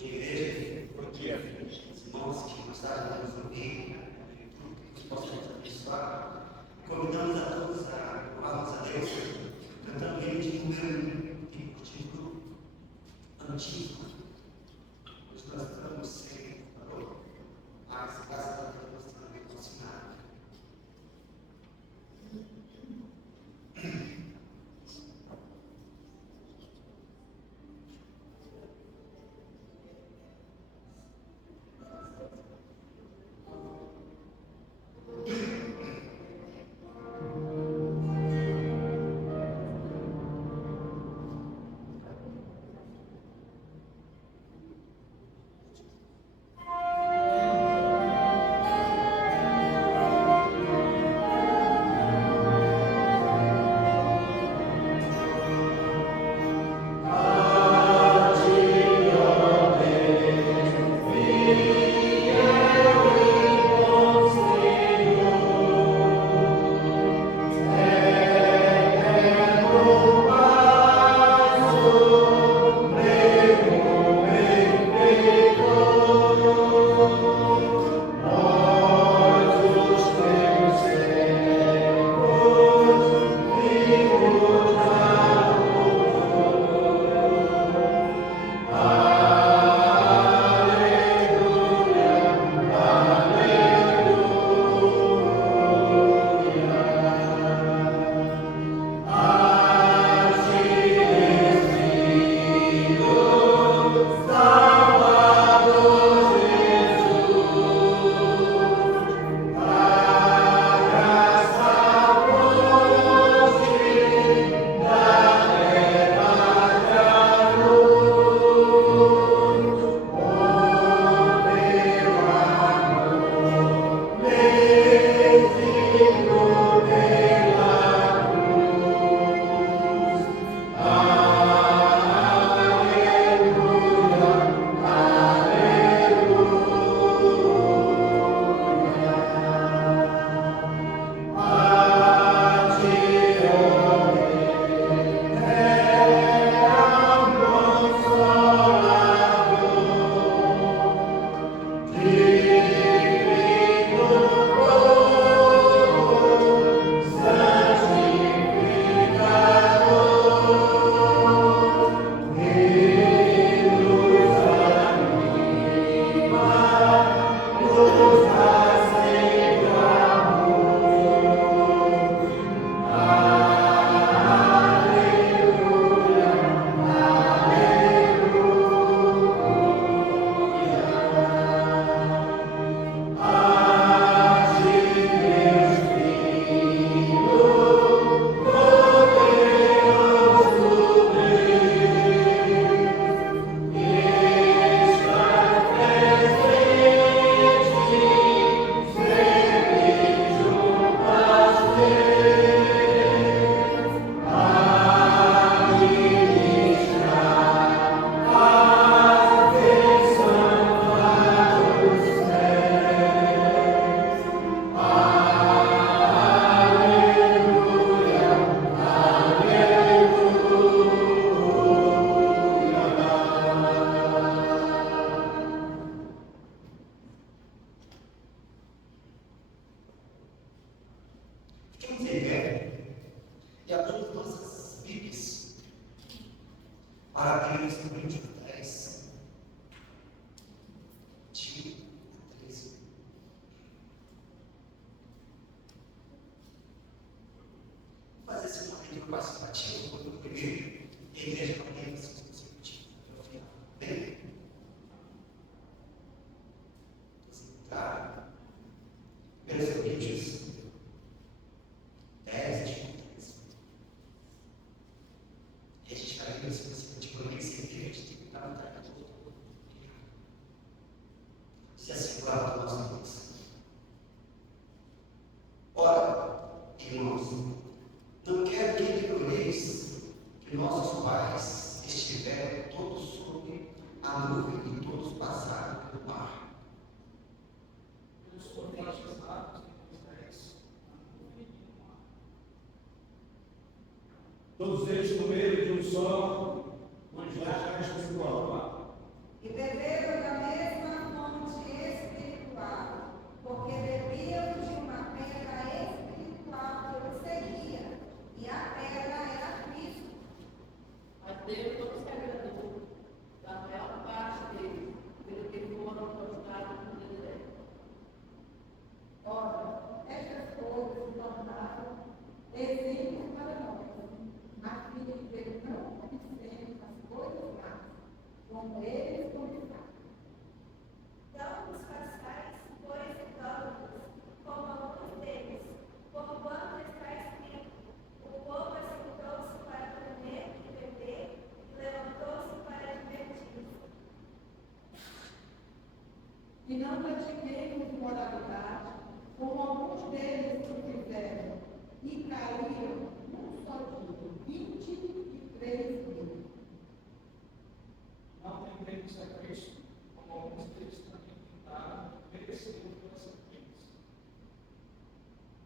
de igreja, os irmãos que gostaram de nos ouvir, que possamos abençoar. Convidamos a todos a louvarmos a Deus, cantando hino de número título antigo. Nós estamos sem valor, mas graças a Deus nós estamos aproximados. E abrimos nossas Bíblias para Atos capítulo 10, de 13. Vou fazer esse momento participativo quando o primeiro a igreja não lembra se consecutivos até o final. Bem, tá? Pelos Coríntios 10, de 13. E a gente vai ver se você pode conhecer que a gente tem que estar na tarde de todo. Se assegurar do nosso Deus. Ora, irmãos, não quero que ignoreis que nossos pais estiveram todos sob a nuvem e todos passaram pelo mar. Todos eles no meio de um só manjar espiritual. E beberam como eles começaram. Não os façais, pois, idólatras, como alguns deles, quando está escrito: o povo assentou-se para comer e beber, e levantou-se para divertir-se. E não pratiquemos imoralidade, como alguns deles o fizeram, e caíram num só dia, 23.000. Não tentemos a Cristo, como alguns deles também tentaram, mereceram pelas serpentes.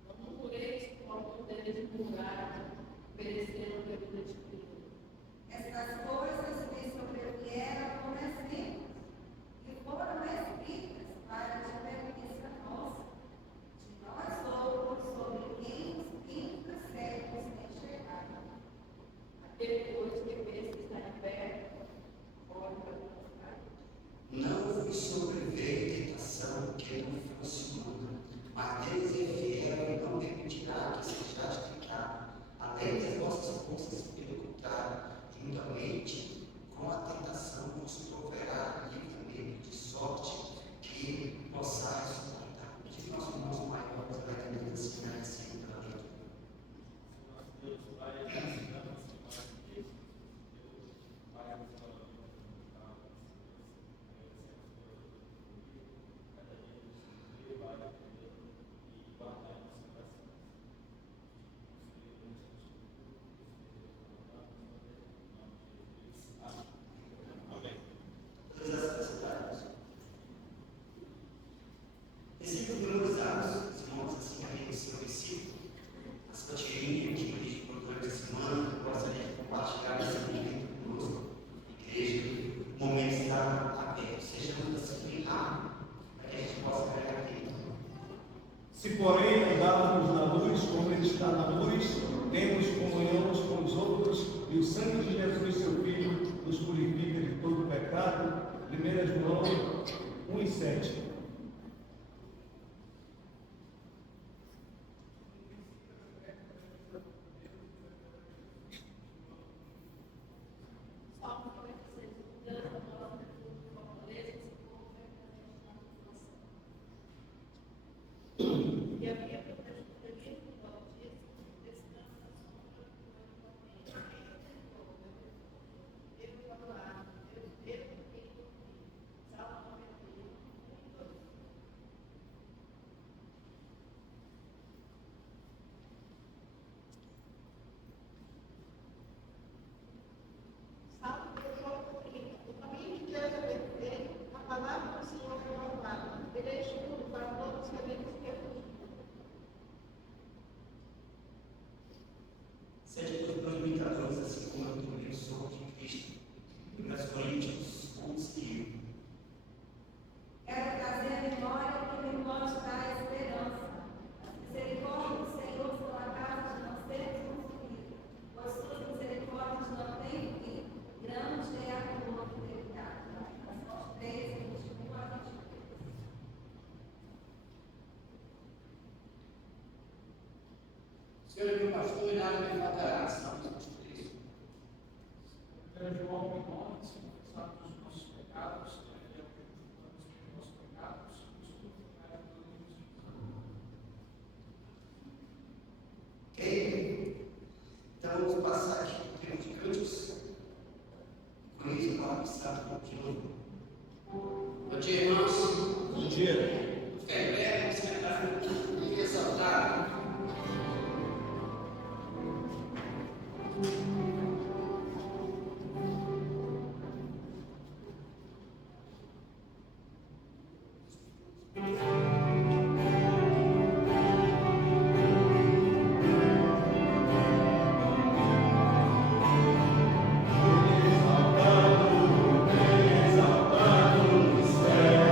Não murmureis como alguns deles murmuraram, pereceram pelo desespero. Estas coisas lhe sobrevieram como exemplos, e foram escritas para advertência nossa, de nós outros, sobre quem os 30 séculos enxergaram. Depois que vês que está em pé, olha para trás. Não vos sobreveio tentação que não fosse humana, mas Deus é fiel e não permitirá que sejais tentados, além das vossas forças, pelo contrário, juntamente com a tentação vos proverá livremente, de sorte que possais suportar. De nosso irmão maior, vai ter que ensinar assim pela leitura. Deus vai ensinando as mais que Deus vai nos falando. Todas as cidades. Exemplo priorizados, os irmãos assim aí no seu versículo, as cantirinhas que eu durante a semana, eu gostaria de compartilhar esse momento conosco, igreja, o momento está aberto, sejamos assim bem rápido, para que a gente possa ganhar tempo. Se, porém, andarmos na luz, como Ele está na luz, temos comunhão uns com os outros, e o sangue de Jesus, seu Filho, nos purifica de todo pecado. 1 João 1:7. Salmo 46, mudança da nossa fortaleza, esse povo vai na nossa. E a minha proteção de mim, no Altíssimo, descansa na sombra do meu potente. Eu falar, eu quem dormi. Salmo 91, 1 e 2. Salmo 30. O caminho de Deus é perfeito, a palavra do Senhor é louvada. Ele é justo para todos aqueles que refugem. Seja por imitadores, assim como eu também sou de Cristo. 1 Coríntios 11:1. Quero trazer à memória que me pode dar esperança. As misericórdias do Senhor são a causa de não sermos consumidos, pois suas misericórdias não têm fim. Grande é a tua fidelidade. As 3, 21 a 23. Senhor é meu pastor e nada me faltará. Salmos 23. 1 João 1:9, se confessarmos os nossos pecados, Ele é o que nos perdoa os nossos pecados, nos purificará de toda injustiça. Ok? Então vamos passar aqui o tempo de cânticos. Com isso, agora precisamos um pouquinho. Bom dia, irmãos. Bom dia. Ficar em pé, vamos sentar e exaltar. Exaltado no céu.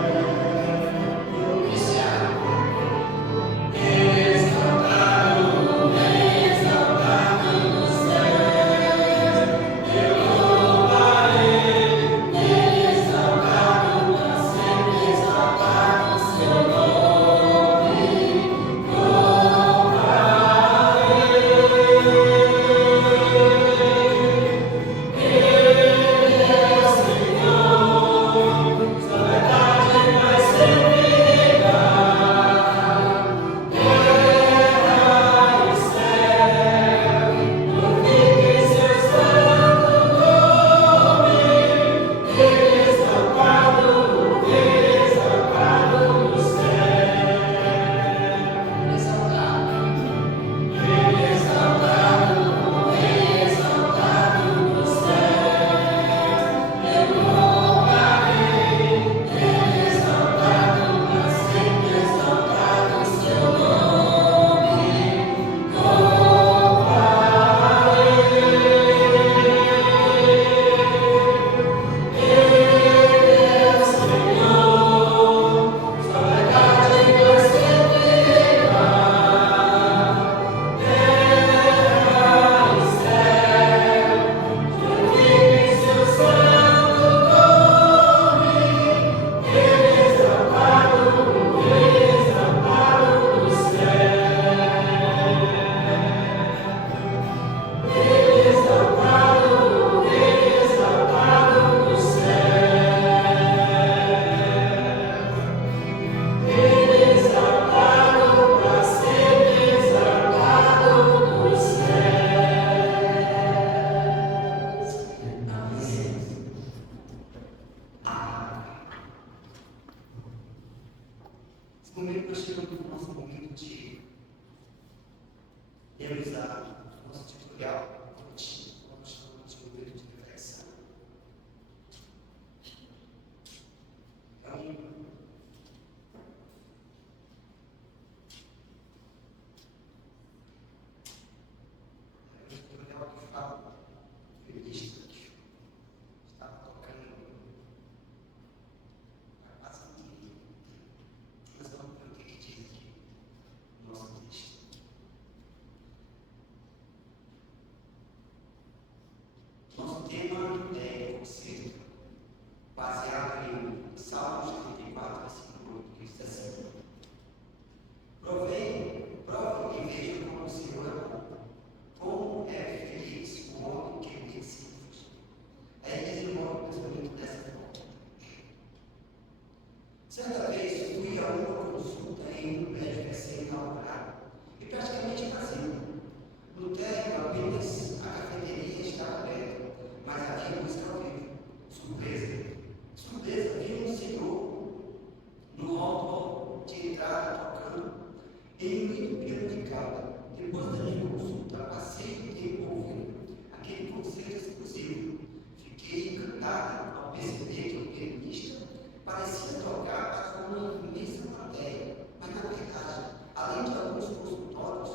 perceber que o pianista parecia tocar para uma imensa plateia, mas na verdade, além de alguns consultórios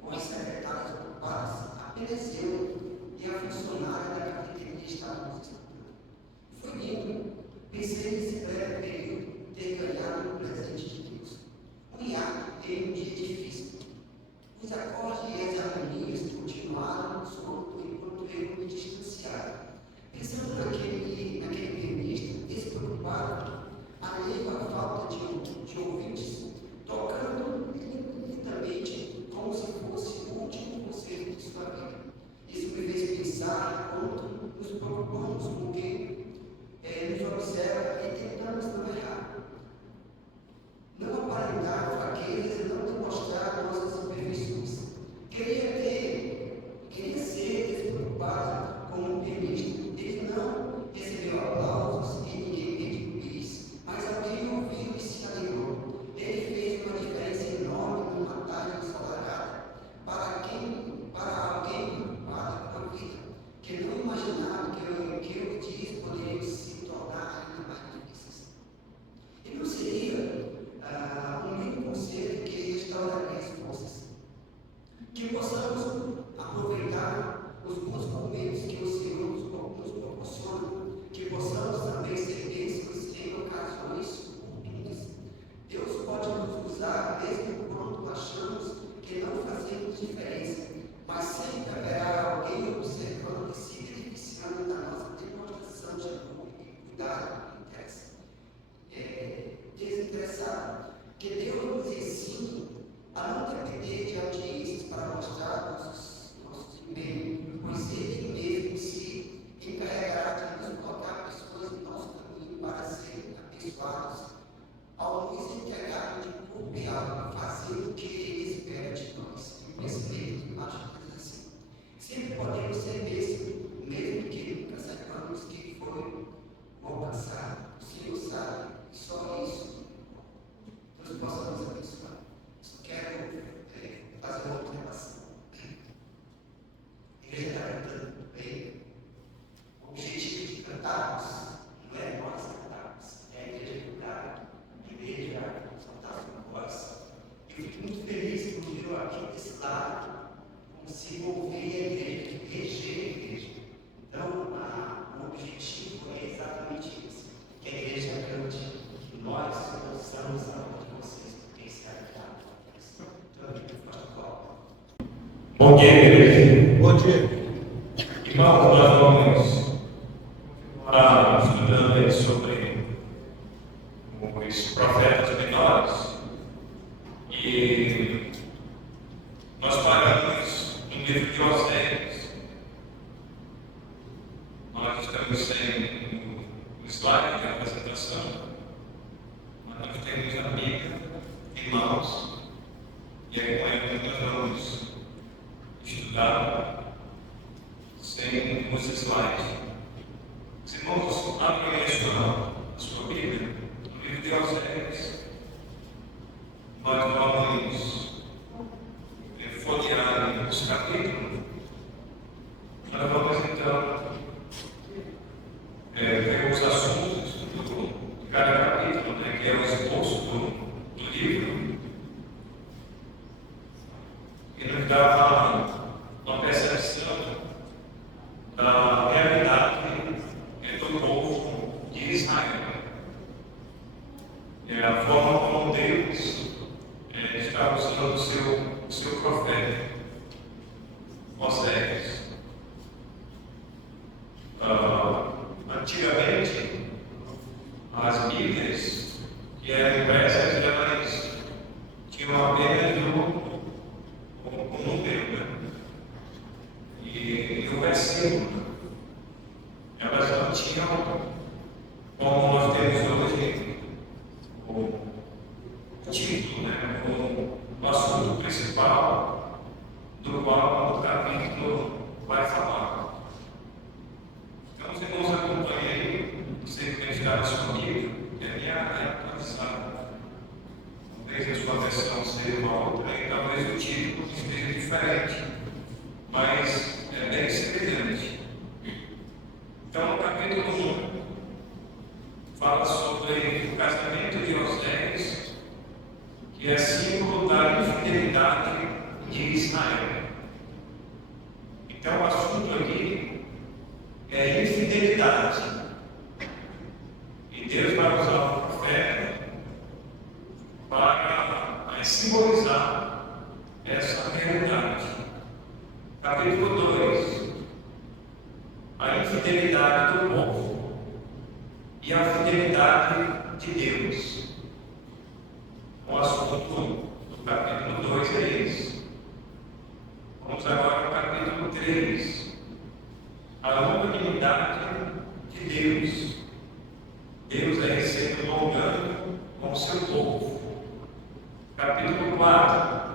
com as secretárias ocupadas, apenas eu e a funcionária da cafeteria estávamos escutando. Foi lindo. Pensei nesse breve período ter ganhado um presente de Deus. Um hiato em um dia difícil. Os acordes e as harmonias continuaram soltos enquanto eu me distanciava. Pensando naquele pianista despreocupado, alheio à falta de ouvintes, tocando lentamente como se fosse o último concerto de sua vida. Isso me fez pensar quanto nos preocupamos com quem nos observa e tentamos não errar. Não aparentar fraquezas e não demonstrar nossas imperfeições. Queria ser despreocupado como um pianista. Ele não recebeu aplausos e ninguém pediu bis, mas alguém ouviu e se alegrou. Ele fez uma diferença enorme numa tarde ensolarada para alguém preocupado com a vida, que não imaginava que os dias poderiam se tornar ainda mais difíceis. E não seria um lindo conselho que restauraria as forças. Que possamos aproveitar os bons momentos que o Senhor nos proporciona, que possamos também ser bênçãos em ocasiões oportunas. Deus pode nos usar mesmo quando achamos que não fazemos diferença, mas sempre haverá alguém observando e se beneficiando da nossa demonstração de amor e cuidado desinteressado. Que Deus nos ensine a não depender de audiências para mostrar nossos empenhos, pois Ele mesmo se encarregará de nos colocar pessoas em nosso caminho para serem abençoados, ao nos entregar de corpo e alma, fazendo o que Ele espera de nós. Respeito, acho que assim. Sempre podemos ser bênçãos, mesmo que nunca saibamos que foi alcançado. O Senhor sabe, só isso nós possamos abençoar. Só quero fazer uma observação. A igreja está cantando bem. O objetivo de cantarmos não é nós cantarmos, é a igreja cantar, a igreja soltar sua voz. Eu fico muito feliz quando eu aqui desse lado consigo ouvir a igreja, reger a igreja. Então, o objetivo é exatamente isso: que a igreja cante, que nós possamos aonde vocês potencializar. Então, eu digo, pastor. Bom dia, igreja. Bom dia. Irmãos, nós vamos continuar estudando aí sobre os profetas menores. E nós paramos no livro de Oséias. Nós estamos sem o slide de apresentação, mas nós temos a Bíblia em mãos, e é com ela que nós vamos estudar sem os slides. Os irmãos, abrem a sua Bíblia no livro de Oséias. Nós vamos folhear os capítulos. Nós vamos então ver os assuntos de cada capítulo, né, que é o esboço do livro, e nos dá uma percepção da realidade do povo de Israel. É a forma como Deus está usando o seu profeta, Oséias. Antigamente, as Bíblias que eram impressas, elas tinham apenas um número, né? E o versículo. Elas não tinham, como nós temos hoje, o título, né? O assunto principal do qual o capítulo vai falar. Então, os irmãos acompanhem aí, você que tem estudado a sua Bíblia, que é a minha atualização. Talvez a sua versão seja uma outra, e talvez o título esteja diferente, mas é bem semelhante. Então, no capítulo 1, realidade. E Deus vai usar o profeta para simbolizar essa realidade. Capítulo 2. A infidelidade do povo e a fidelidade de Deus. O assunto do capítulo 2 é esse. Vamos agora ao capítulo 3. A unanimidade de Deus. Deus é sempre longando com o seu povo. Capítulo 4.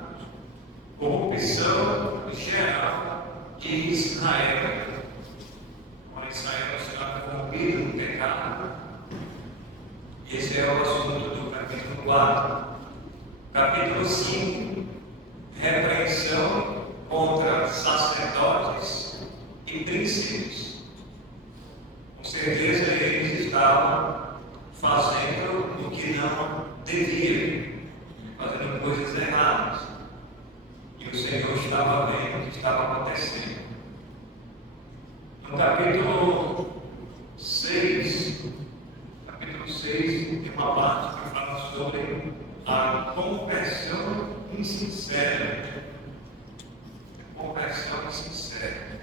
Corrupção geral de Israel. Quando Israel está corrompido no pecado. Esse é o assunto do capítulo 4. Capítulo 5. Repreensão contra sacerdotes e príncipes. Com certeza eles estavam fazendo o que não deviam, fazendo coisas erradas. E o Senhor estava vendo o que estava acontecendo. No capítulo 6, tem uma parte que fala sobre a conversão insincera. Conversão sincera.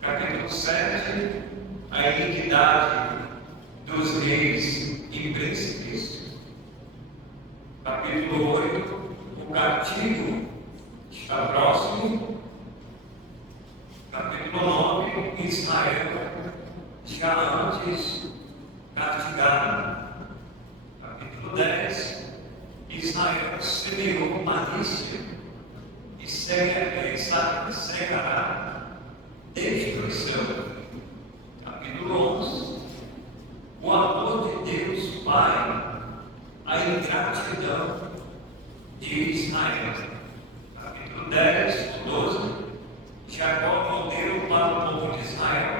Capítulo 7, a iniquidade dos reis e príncipes. Capítulo 8, o cativo está próximo. Capítulo 9, Israel já antes castigado. Capítulo 10, Israel semeou malícia e cegará destruição. Capítulo 11, o amor de Deus Pai, a ingratidão de Israel. Capítulo 10, 12, Jacó modelo para o povo de Israel.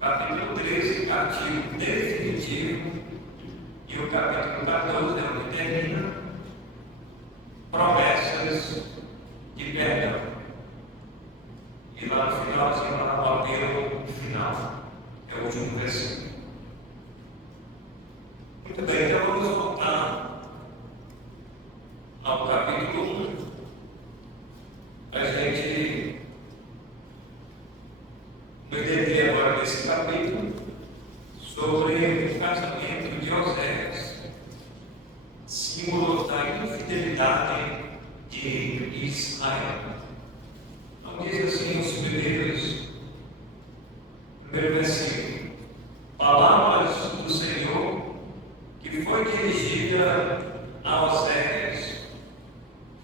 Capítulo 13, cativo definitivo. E o capítulo 14 é onde termina. Promessas de perdão. E lá no finalzinho, lá no apelo final, é o último versículo. Muito bem, então vamos voltar ao capítulo 1. A gente vai entender agora nesse capítulo sobre o casamento de Oséias, símbolo da infidelidade de Israel. Então diz assim os primeiro versículo: palavras do Senhor que foi dirigida a Oséias,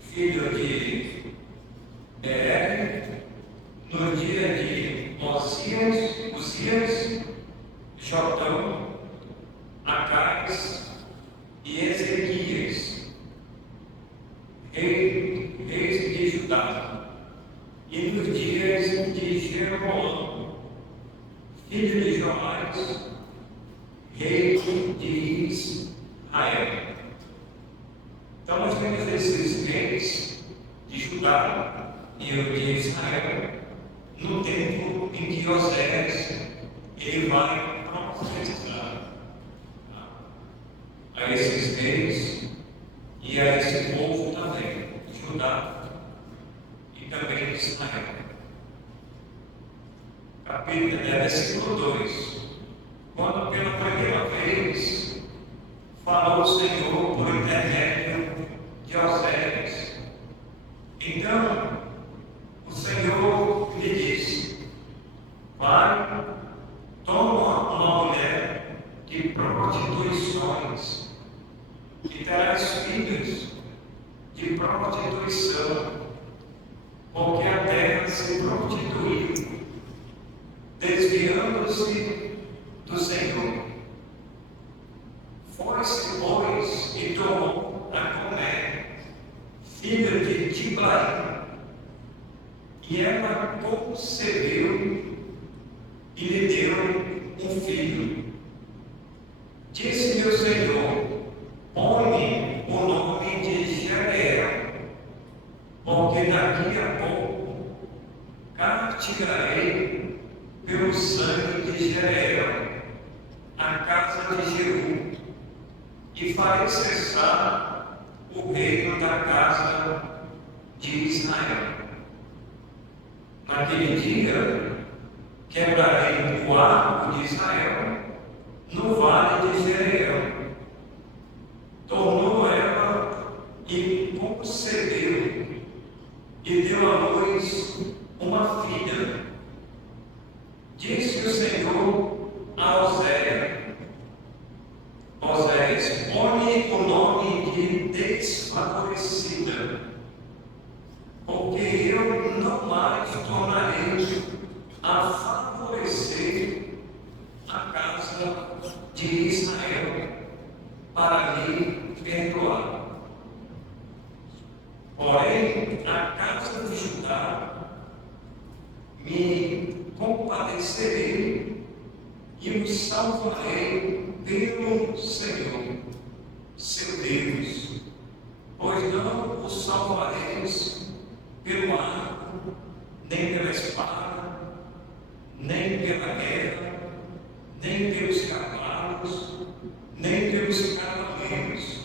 filho de Beer, no dia de Uzias, Jotão, Acais e Ezequias, reis de Judá, e nos dias de Jeroboão, filho de Joás, rei de Israel. Então nós temos esses reis de Judá e o de Israel no tempo em que Oséias ele vai profetizar a esses reis e a esse povo também, Judá e também Israel. Versículo 2: quando pela primeira vez falou o Senhor por intermédio de Oséias, então o Senhor lhe disse: vai, toma uma mulher de prostituições e terás filhos de prostituição, porque a terra se prostituiu, desviando-se do Senhor. Foi-se, pois, e tomou a Comé, filha de Diblaim, e ela concebeu e lhe deu um filho. Disse-lhe o Senhor: põe o nome de Jezreel, porque daqui a pouco castigarei pelo sangue de Jezreel e farei cessar o reino da casa de Israel. Naquele dia, quebrarei o arco de Israel no vale de Jereel. Tornou ela e concebeu, e deu à luz uma filha. Disse o Senhor a Oséias: Oséias, põe o nome de desfavorecida, porque eu não mais tornarei a favorecer a casa de Israel para lhe perdoar. Porém, a casa de Judá me compadecerei e os salvarei pelo Senhor, seu Deus, pois não os salvareis pelo arco, nem pela espada, nem pela guerra, nem pelos cavalos, nem pelos cavaleiros.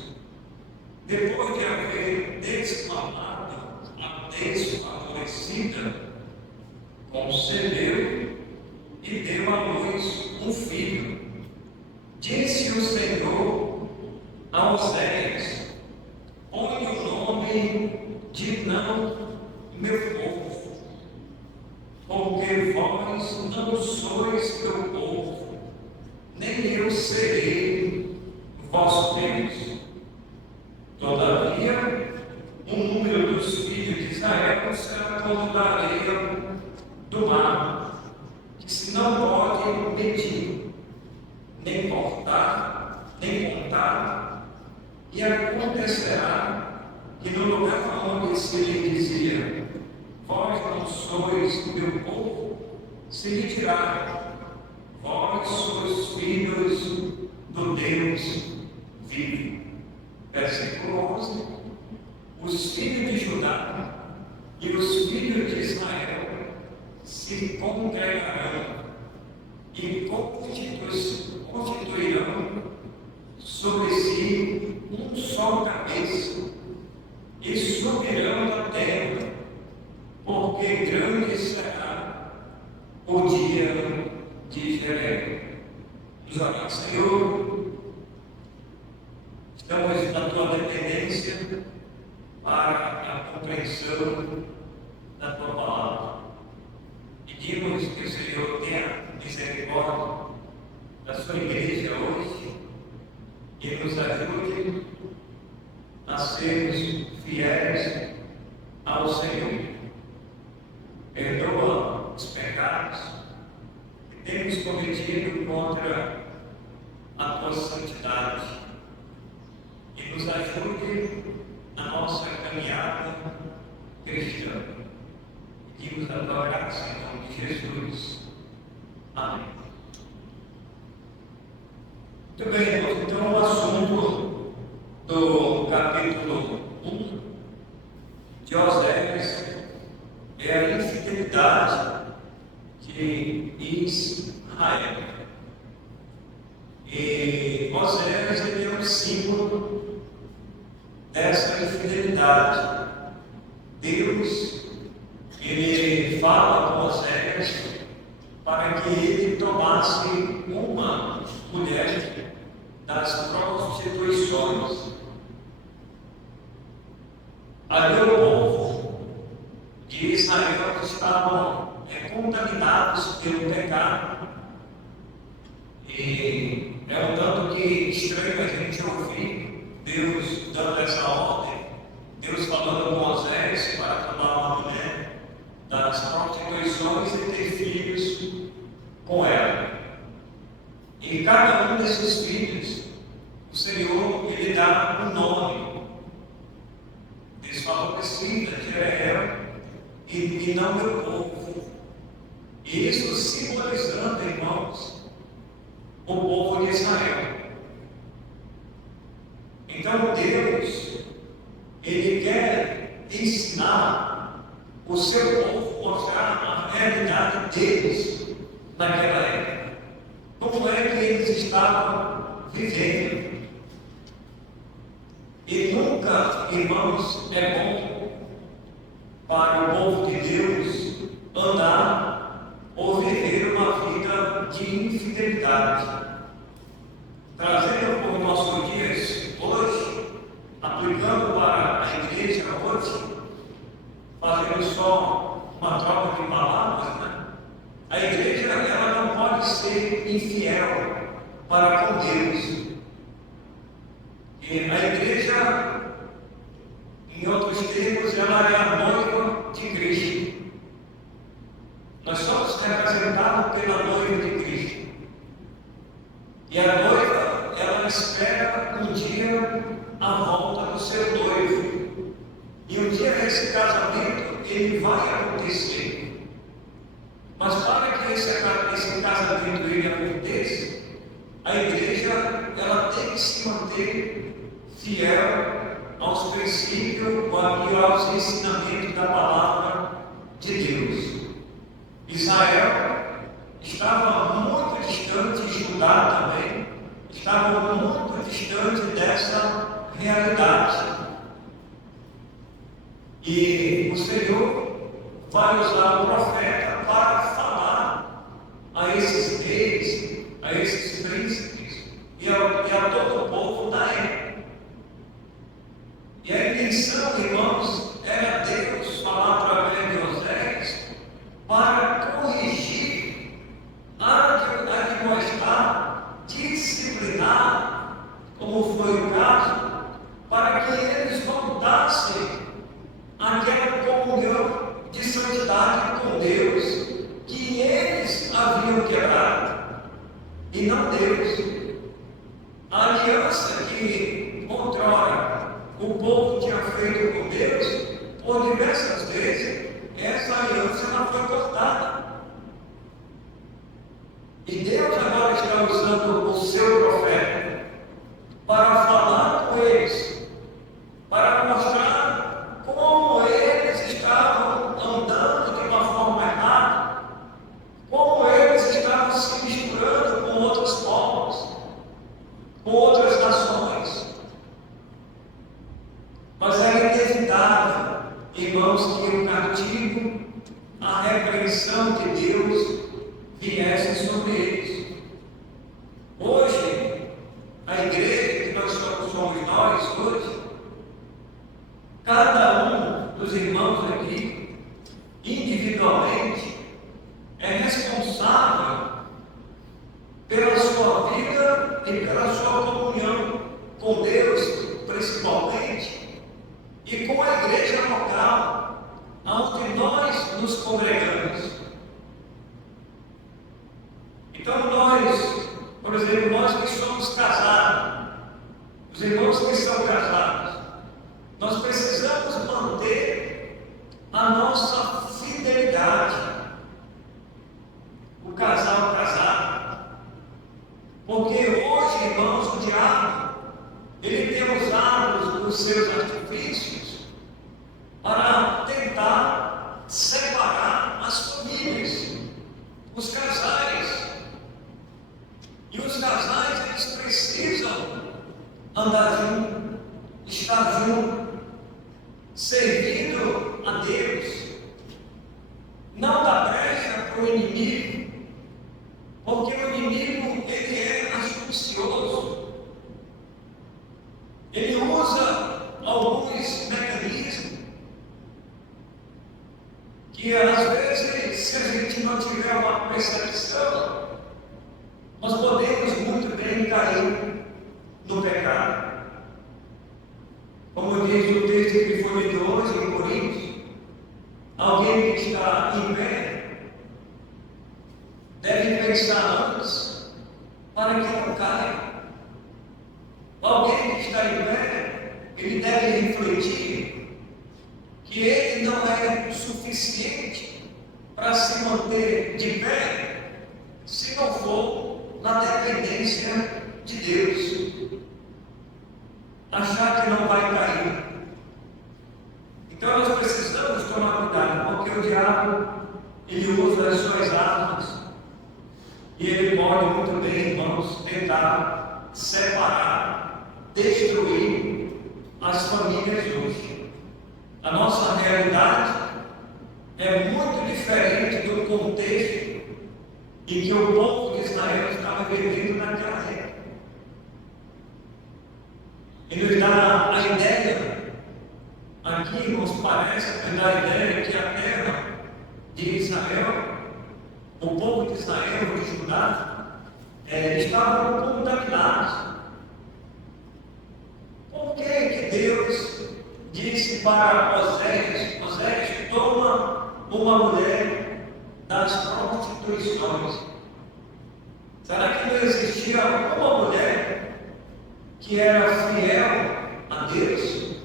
Depois de haver desmamado a desfavorecida, concebeu e deu à luz um filho. Disse o Senhor a Oséias: põe o nome de não meu povo, porque vós não sois meu povo, nem eu serei vosso Deus. Todavia, o número dos filhos de Israel será como da areia do mar, que se não pode medir, nem cortar, nem contar. E acontecerá que no lugar onde se lhe dizia: vós não sois meu povo, se lhe dirá: vós sois filhos do Deus vivo. Versículo 11: os filhos de Judá e os filhos de Israel se congregarão e constituirão sobre si um só cabeça e subirão da terra, porque grande será o dia de Jereel. Nos orar, Senhor, estamos na tua dependência para a compreensão da tua palavra. Pedimos que o Senhor tenha misericórdia da sua igreja hoje e nos ajude a sermos fiéis ao Senhor. Perdoa os pecados que temos cometido contra a tua santidade e nos ajude na nossa caminhada cristã. Pedimos a tua graça em nome de Jesus. Amém. Muito bem, irmãos. Então, o assunto do capítulo 1 de Oséias é a infidelidade de Israel. E Oséias é um símbolo dessa infidelidade. Deus, ele fala com Oséias para que ele tomasse uma mulher das prostituições. Ali o povo de Israel estavam contaminados pelo pecado. E é um tanto que estranho a gente ouvir Deus dando essa ordem, Deus falando com Oséias para tomar uma mulher das prostituições e ter filhos com ela. E cada um desses filhos, o Senhor, ele dá um nome. Desfavorecida, Jereel, e não meu povo. E isso simbolizando, irmãos, o povo de Israel. Então Deus, ele quer ensinar o seu povo, mostrar a realidade deles naquela época. Como é que eles estavam vivendo? E nunca, irmãos, é bom para o povo de Deus andar ou viver uma vida de infidelidade. Trazendo para os nossos dias hoje, aplicando para a igreja hoje, fazendo só uma troca de palavras, né? A igreja ela não pode ser infiel para com Deus. E a igreja, em outros termos, ela é a noiva de Cristo. Nós somos representados pela noiva de Cristo. E a noiva, ela espera um dia a volta do seu noivo. E um dia esse casamento, ele vai acontecer. Mas para que esse casamento ele aconteça, a igreja, ela tem que se manter fiel aos princípios e aos ensinamentos da palavra de Deus. Israel estava muito distante, Judá também, estava muito distante dessa realidade. E o Senhor vai usar o profeta para falar a esses reis, a esses príncipes e a todo o povo da época. E a intenção, irmãos, era Deus falar através de Oséias para corrigir, admoestar, disciplinar, como foi o caso, para que eles voltassem àquela comunhão de santidade com Deus que eles haviam quebrado, e não Deus. A aliança que outrora o povo tinha feito com Deus, por diversas vezes, essa aliança não foi cortada. E Deus agora está usando o seu profeta para falar com eles, para mostrar como eles estavam andando de uma forma errada, como eles estavam se misturando com outros povos, com outras nações. Mas é inevitável, irmãos, que o castigo, a repreensão de Deus viesse sobre eles. Hoje, a igreja que nós somos nós hoje, cada um dos irmãos aqui, individualmente, é responsável pela sua vida e pela sua comunhão com Deus, principalmente, e com a igreja local, onde nós nos congregamos. Então nós, por exemplo, nós que somos casados, os irmãos que são casados, nós precisamos manter a nossa fidelidade, o casal casado, porque hoje, irmãos, o diabo, ele tem usado os seus artifícios para tentar separar as famílias, os casais. E os casais, eles precisam andar juntos, estar juntos, servindo a Deus. Não dá brecha para o inimigo, porque o inimigo, ele é astucioso. Ele usa alguns mecanismos que, às vezes, se a gente não tiver uma percepção, nós podemos muito bem cair no pecado. Como diz o texto que foi lido hoje em Coríntios, alguém que está em pé deve pensar antes para que não caia. Alguém que está em pé, ele deve refletir que ele não é suficiente para se manter de pé se não for na dependência de Deus. Achar que não vai cair. Então nós precisamos tomar cuidado, porque o diabo, ele usa as suas armas e ele pode muito bem, irmãos, tentar separar, destruir as famílias hoje. A nossa realidade é muito diferente do contexto em que o povo de Israel estava vivendo naquela época. E nos dá a ideia, aqui nos parece, nos dá a ideia que a terra de Israel, o povo de Israel, de Judá, estava no ponto da idade. Por que Deus disse para Osés, toma uma mulher das prostituições? Será que não existia uma mulher que era fiel a Deus?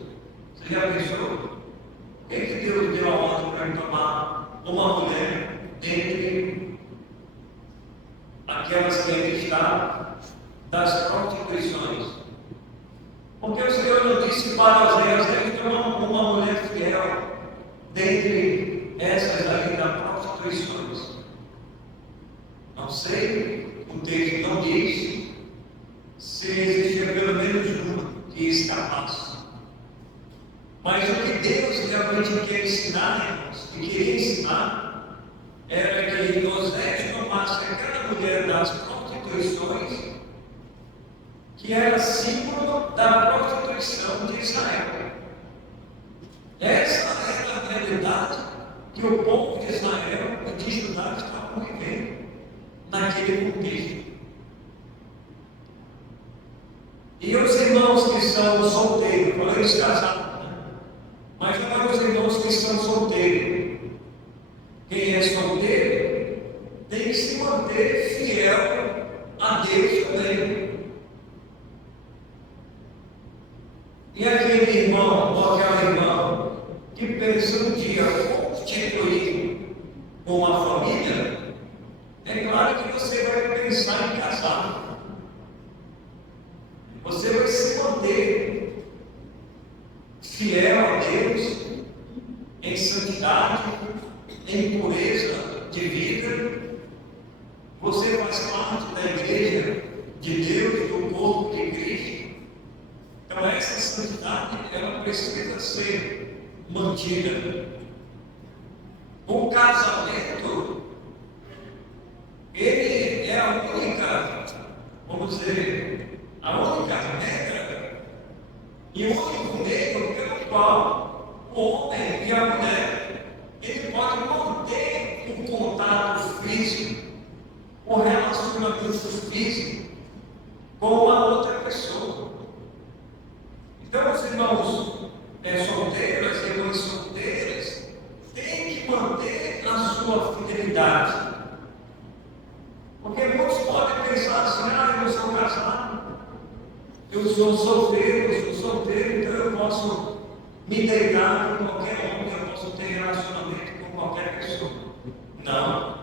Você já pensou? Por que Deus deu a ordem para ele tomar uma mulher dentre aquelas que ele está das prostituições? Porque o Senhor não disse para Osés, toma uma mulher fiel dentre essas aí das prostituições. Não sei, o texto não diz se existia pelo menos uma que escapasse. Mas o que Deus realmente quer ensinar, irmãos, e queria ensinar, era que Osés tomasse aquela mulher das prostituições, que era símbolo da prostituição de Israel. Essa era a realidade que o povo de Israel e de Judá estavam vivendo naquele contexto. E os irmãos que são solteiros, falei os casados, mas agora os irmãos que são solteiros, quem é solteiro tem que se manter fiel a Deus também. E aquele irmão ou aquela irmã que pensa um dia constituir uma família, é claro que você vai pensar em casar. Você vai se manter fiel a Deus em santidade, em pureza de vida. Você faz parte da igreja de Deus, do corpo de Cristo. Então essa santidade, ela precisa ser mantida. O casamento, ele é a única, vamos dizer, a única regra e o único meio pelo qual o homem e a mulher, ele pode manter o contato físico, o relacionamento físico com a outra pessoa. Então, os irmãos solteiros, as irmãs solteiras, têm que manter a sua fidelidade. Porque muitos podem pensar assim, eu sou casado, eu sou solteiro, então eu posso me deitar com qualquer homem, eu posso ter relacionamento com qualquer pessoa. Não.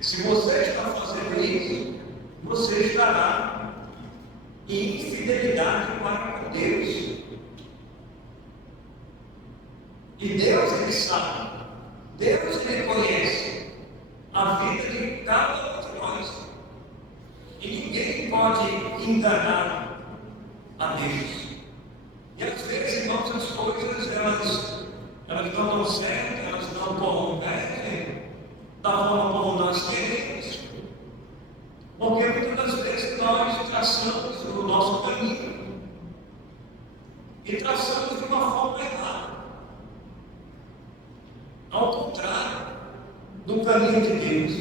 Se você está fazendo isso, você estará em infidelidade para com Deus. E Deus, ele sabe, Deus, ele conhece a vida de cada um de nós. E ninguém pode enganar a Deus. E às vezes, irmãos, as coisas, elas não dão certo, elas não convergem da forma como nós queremos. Porque muitas das vezes nós traçamos o nosso caminho e traçamos de uma forma errada. Ao contrário do caminho de Deus.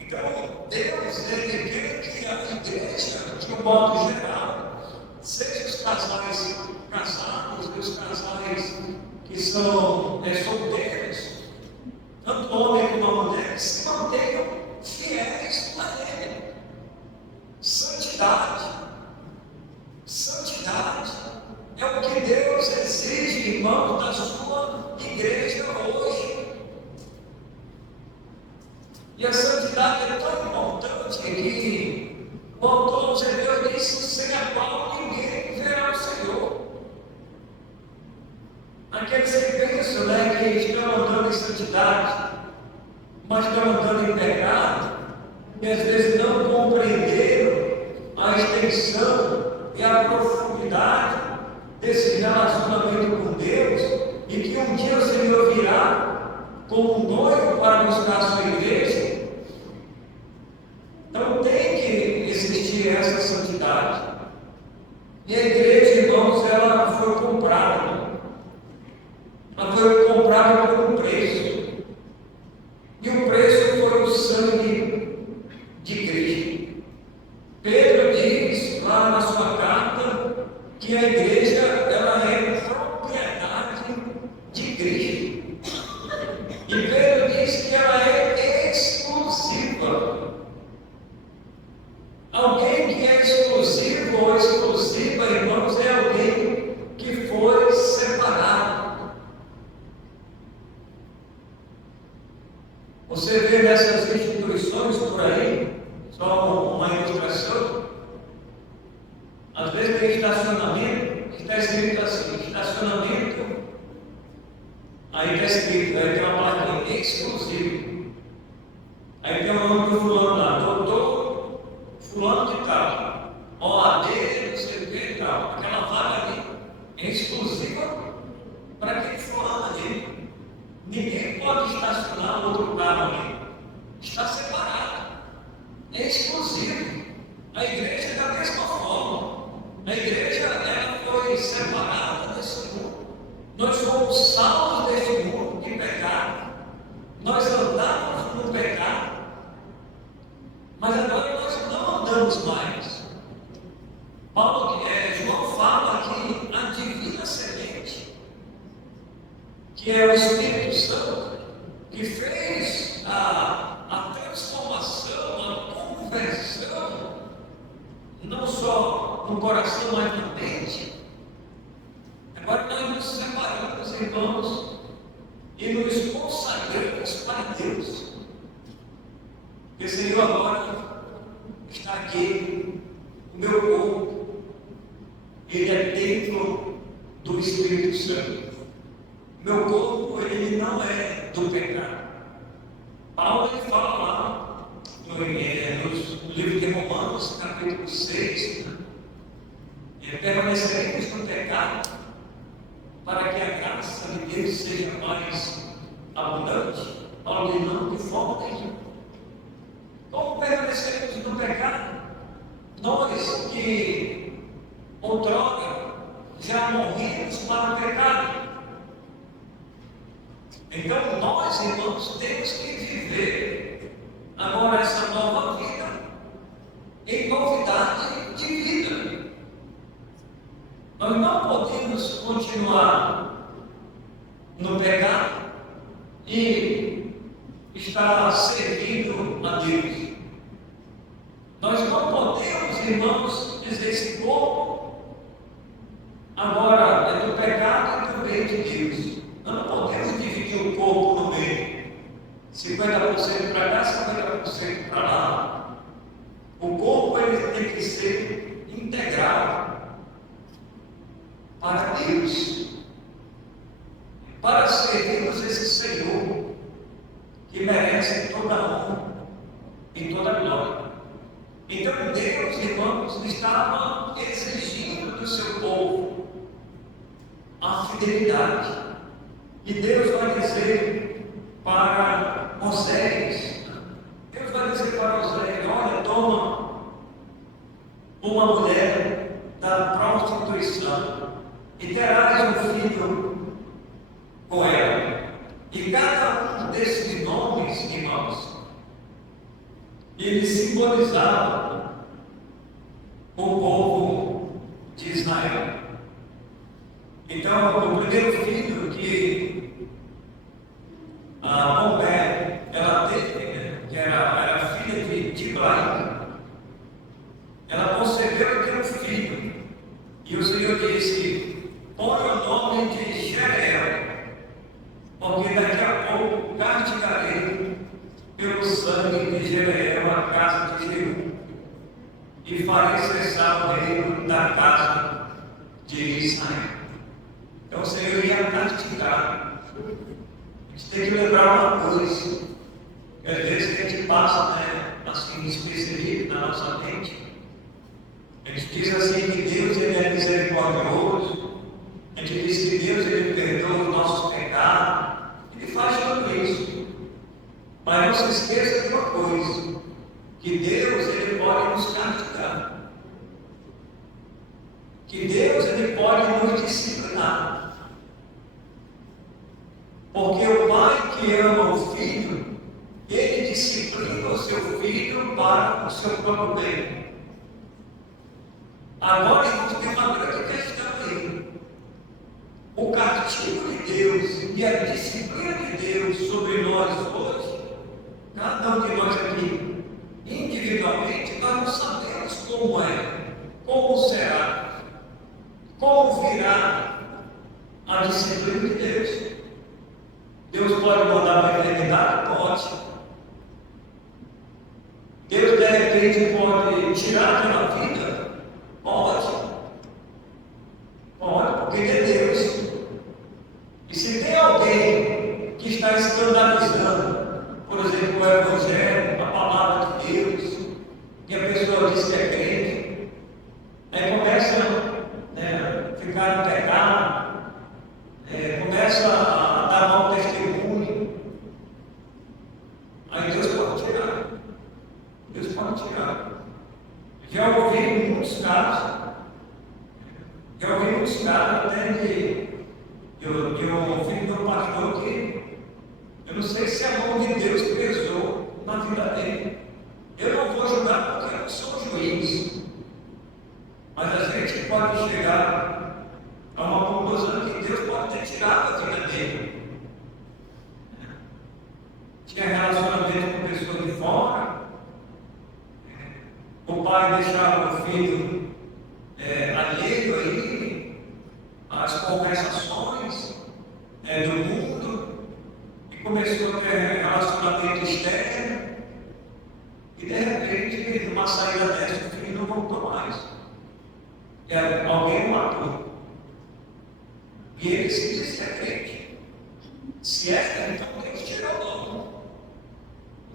Então, Deus, ele quer que a igreja, de um modo geral, seja os casais casados e os casais que são solteiros, tanto homem como a mulher, que se mantenham fiéis a Ele. Santidade é o que Deus exige, irmãos, da sua igreja hoje. E a santidade é tão importante que o autor de Hebreus disse, sem a qual ninguém verá o Senhor. Aqueles que pensam, que estão andando em santidade, mas estão andando em pecado, e às vezes não compreenderam a extensão e a profundidade como um noivo para buscar a sua igreja. Então tem que existir essa santidade. E a igreja, irmãos, ela foi comprada. Ela foi comprada por um preço. E o preço foi o sangue de Cristo. Pedro diz lá na sua carta que a igreja ela é propriedade de Cristo. E Pedro diz que ela é exclusiva. Alguém que é exclusivo ou exclusiva, irmãos, é alguém que foi separado. Você vê nessas instituições por aí, só uma ilustração, às vezes tem estacionamento, que está escrito assim, estacionamento, aí está escrito, aí tem uma placa exclusivo. Aí tem o nome do fulano lá, doutor fulano de tal, OAD, não sei o que e tal, aquela vaga ali é exclusiva para aquele fulano ali. Ninguém pode estacionar outro carro ali, está separado, é exclusivo. A igreja é da mesma forma, a igreja ela foi separada desse mundo, nós fomos salvos deste mundo de pecado, nós andávamos no pecado, mas agora nós não andamos mais. João fala que a divina semente, que é o Espírito Santo, que fez a transformação, a conversão, não só no coração, mas na mente. Agora nós nos separamos, irmãos, e nos consagramos para Deus. Porque o Senhor agora está aqui, o meu corpo, ele é templo do Espírito Santo. Meu corpo, ele não é do pecado. Paulo ele fala lá no livro de Romanos, capítulo 6, permaneceremos no pecado para que a graça de Deus seja mais abundante. Paulo diz, não, de forma nenhuma. Como permaneceremos no pecado? Nós que outrora já morrimos para o pecado. Então nós, irmãos, temos que viver agora essa nova vida em novidade de vida. Nós não podemos continuar no pecado e estar servindo a Deus. Nós não podemos, irmãos, dizer esse corpo agora é do pecado e também de Deus. Nós não podemos dividir o corpo no meio, 50% para cá, 50% para lá. O corpo ele tem que ser integral para Deus, para servirmos esse Senhor que merece toda a honra e toda a glória. Então Deus, irmãos, estava exigindo do seu povo a fidelidade. E Deus vai dizer para Moisés, Deus vai dizer para Moisés, olha, toma uma mulher da prostituição e terás um filho com ela. E cada um desses nomes, irmãos, ele simbolizava o povo de Israel. Então, o primeiro filho que a mulher ela teve, que era filha de Tiblaim, ela concebeu e teve um filho. E o Senhor disse: põe o nome de Jereel, porque daqui a pouco castigarei pelo sangue de Jereel a casa de Jeú, e farei cessar o reino da casa de Israel. Então o Senhor ia castigar. A gente tem que lembrar uma coisa, que às vezes a gente passa, assim, despercebido na nossa mente. A gente diz assim que Deus ele é misericordioso, a gente diz que Deus ele perdoa os nossos pecados, ele faz tudo isso. que Deus ele pode nos disciplinar. Porque o pai que ama o filho, ele disciplina o seu filho para o seu próprio bem. Agora a gente tem uma grande questão aí. O castigo de Deus e a disciplina de Deus sobre nós hoje, cada um de nós aqui, individualmente, nós não sabemos como é, como será, como virá a disciplina de Deus. Deus pode mandar para a eternidade? Pode. Deus de repente pode tirar pela vida? Pode. Pode, porque Ele é Deus. E se tem alguém que está escandalizando, por exemplo, o Evangelho, a palavra de Deus, e a pessoa diz que é crente, aí começa a ficar no pecado, começa a dar mau testemunho, aí Deus pode tirar. Deus pode tirar. Já ouvi muitos casos até de um filho do pastor que eu não sei se a mão de Deus pesou na vida dele. Eu não vou julgar porque eu não sou juiz, mas a gente pode chegar a uma conclusão que Deus pode ter tirado a vida dele. Tinha relacionamento com pessoas de fora, o pai deixava o filho alheio aí às conversações do mundo e começou a ter relacionamento externo e de repente, numa saída dessa, o filho não voltou mais. Alguém o matou. E ele se diz que é crente. Se é, então tem que tirar o nome. Vou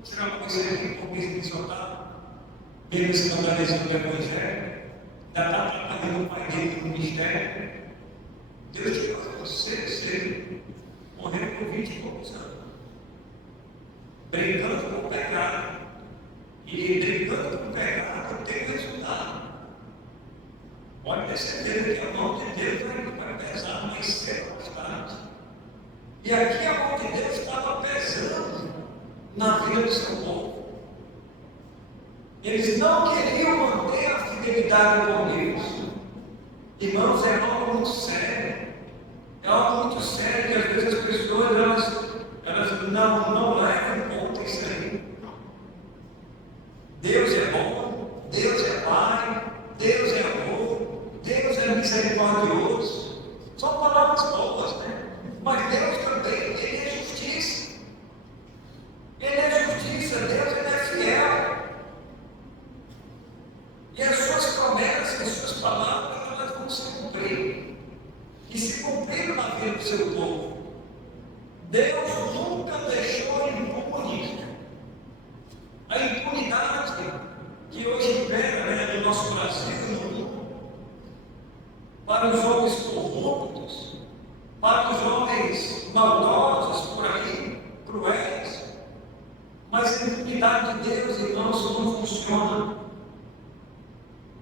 tirar uma coisa aqui, um pouquinho de soltar. Ele escandalizou do Evangelho, já está trabalhando o pai dele no ministério. Deus tirou você morreu com 20 e poucos anos, brincando com o pecado. E brincando com o pecado tem resultado. Pode ter certeza que a mão de Deus vai pesar mais cedo ou mais tarde. E aqui a mão de Deus estava pesando na vida do seu povo. Eles não queriam manter a fidelidade com Deus. Irmãos, é algo muito sério. É algo muito sério que às vezes as pessoas elas não levam em conta isso aí. Deus é bom, Deus é Pai, Deus é amor, Deus é misericordioso. São palavras boas, né? Mas Deus também, Ele é justiça. Ele é justiça, Deus ele é fiel. E as suas promessas, as suas palavras, elas vão se cumprir. E se cumpriram na vida do seu povo. Deus nunca deixou impune a impunidade que hoje impera no nosso Brasil e no mundo. Para os homens corruptos, para os homens maldosos por aí, cruéis. Mas a impunidade de Deus, irmãos, não funciona.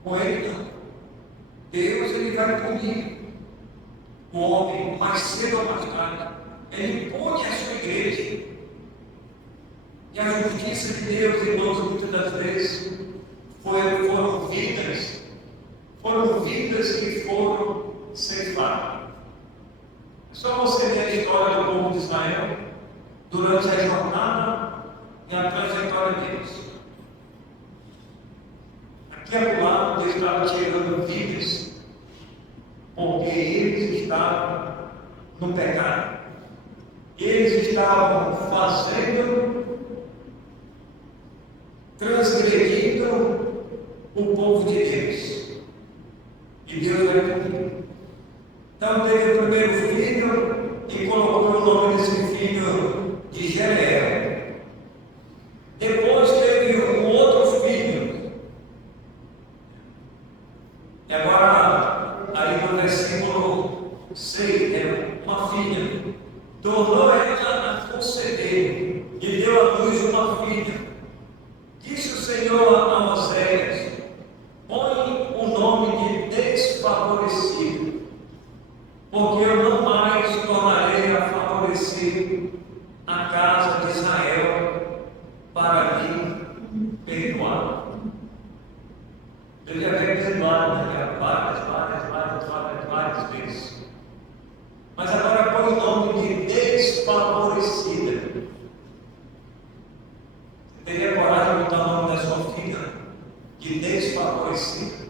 Com Ele não. Deus ele vai punir o homem mais cedo ou mais tarde. Ele pune a sua igreja. E a justiça de Deus, irmãos, muitas das vezes foram vidas que foram ceifadas. É só você ver a história do povo de Israel durante a jornada e a trajetória deles. Aqui a lá, Deus estava tirando vidas, porque eles estavam no pecado. Eles estavam transgredindo o povo de Deus. E Deus vai punir. Então teve o primeiro filho e colocou o nome desse filho de Jeriel. Depois teve um outro filho. E agora, ali no versículo 6, uma filha. Tornou ela a conceber e deu à luz uma filha. Disse o Senhor a Oséias: põe o nome de desfavorecido já veio perdoado, né? Várias vezes. Mas agora põe o nome de desfavorecida. Você teria coragem de botar o nome da sua filha de desfavorecida?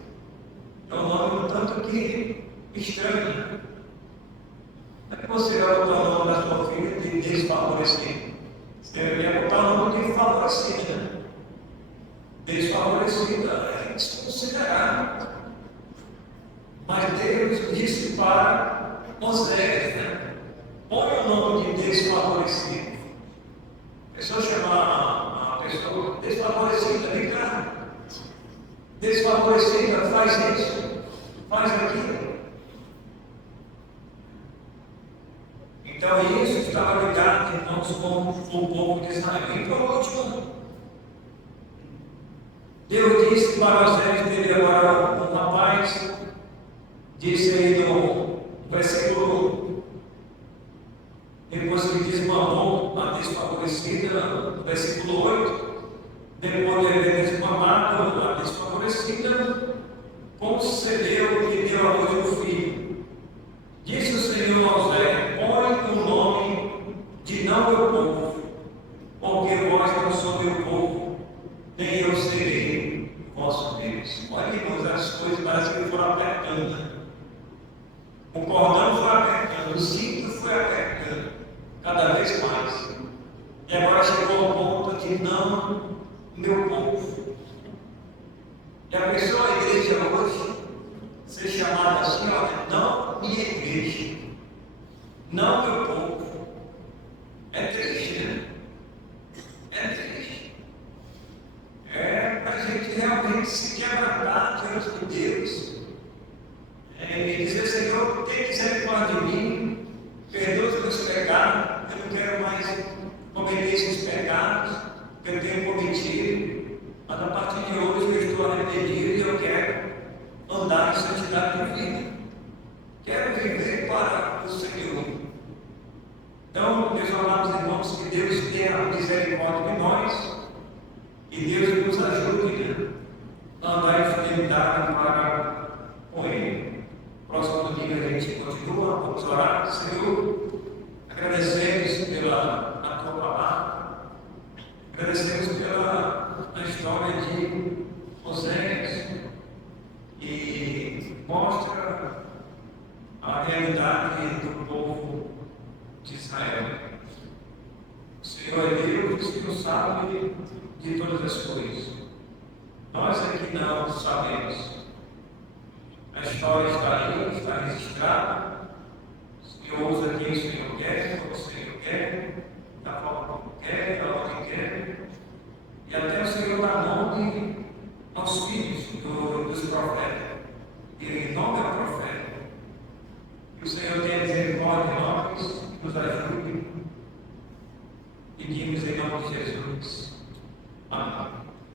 É um nome um tanto que estranho. Como é que você vai botar o nome da sua filha de desfavorecida? Você deveria botar o nome de favorecida. Desfavorecida é desconsiderado. Mas Deus disse para Moisés, né? Põe o nome de desfavorecido. A pessoa chamar a pessoa desfavorecida, vem cá. Desfavorecida, faz isso, faz aquilo. Então isso estava ligado, irmãos, com o povo de Israel. E por último, Deus disse para Moisés, teve agora um rapaz, disse aí no versículo, depois que desmamou a desfavorecida, no versículo 8, depois de haver desmamado a desfavorecida, concedeu que deu a luz do filho. Disse o Senhor a Moisés: põe o nome de não meu povo, porque vós não sois meu povo, nem eu serei vosso Deus. Olha, irmãos, as coisas parece que foram apertando. O cordão foi apertando, o cinto foi apertando, cada vez mais. E agora chegou ao ponto de não meu povo. E a pessoa, a igreja hoje, ser chamada assim, olha, não minha igreja, não meu povo. É triste, né? É triste. É para a gente realmente se quebrantar diante de Deus. E dizer: Senhor, tem misericórdia de mim, perdoa os meus pecados, eu não quero mais cometer esses pecados que eu tenho cometido, mas a partir de hoje eu estou arrependido e eu quero andar em santidade de vida. Quero viver para o Senhor. Então, meus amados irmãos, que Deus tenha misericórdia de nós e Deus nos ajude a andar em fidelidade para com Ele. Próximo domingo a gente continua, vamos orar. Senhor, agradecemos pela a tua palavra, agradecemos pela história de Moisés, e mostra a realidade do povo de Israel. O Senhor é Deus, o Senhor sabe de todas as coisas. Nós aqui não sabemos. A história está aí, está registrada. O Senhor usa quem o Senhor quer, como o Senhor quer, da forma como quer, da onde quer. E até o Senhor dá nome aos filhos dos profetas. Ele nome é o profeta. Que o Senhor tenha misericórdia de nós, nos ajude. Pedimos em nome de Jesus. Amém.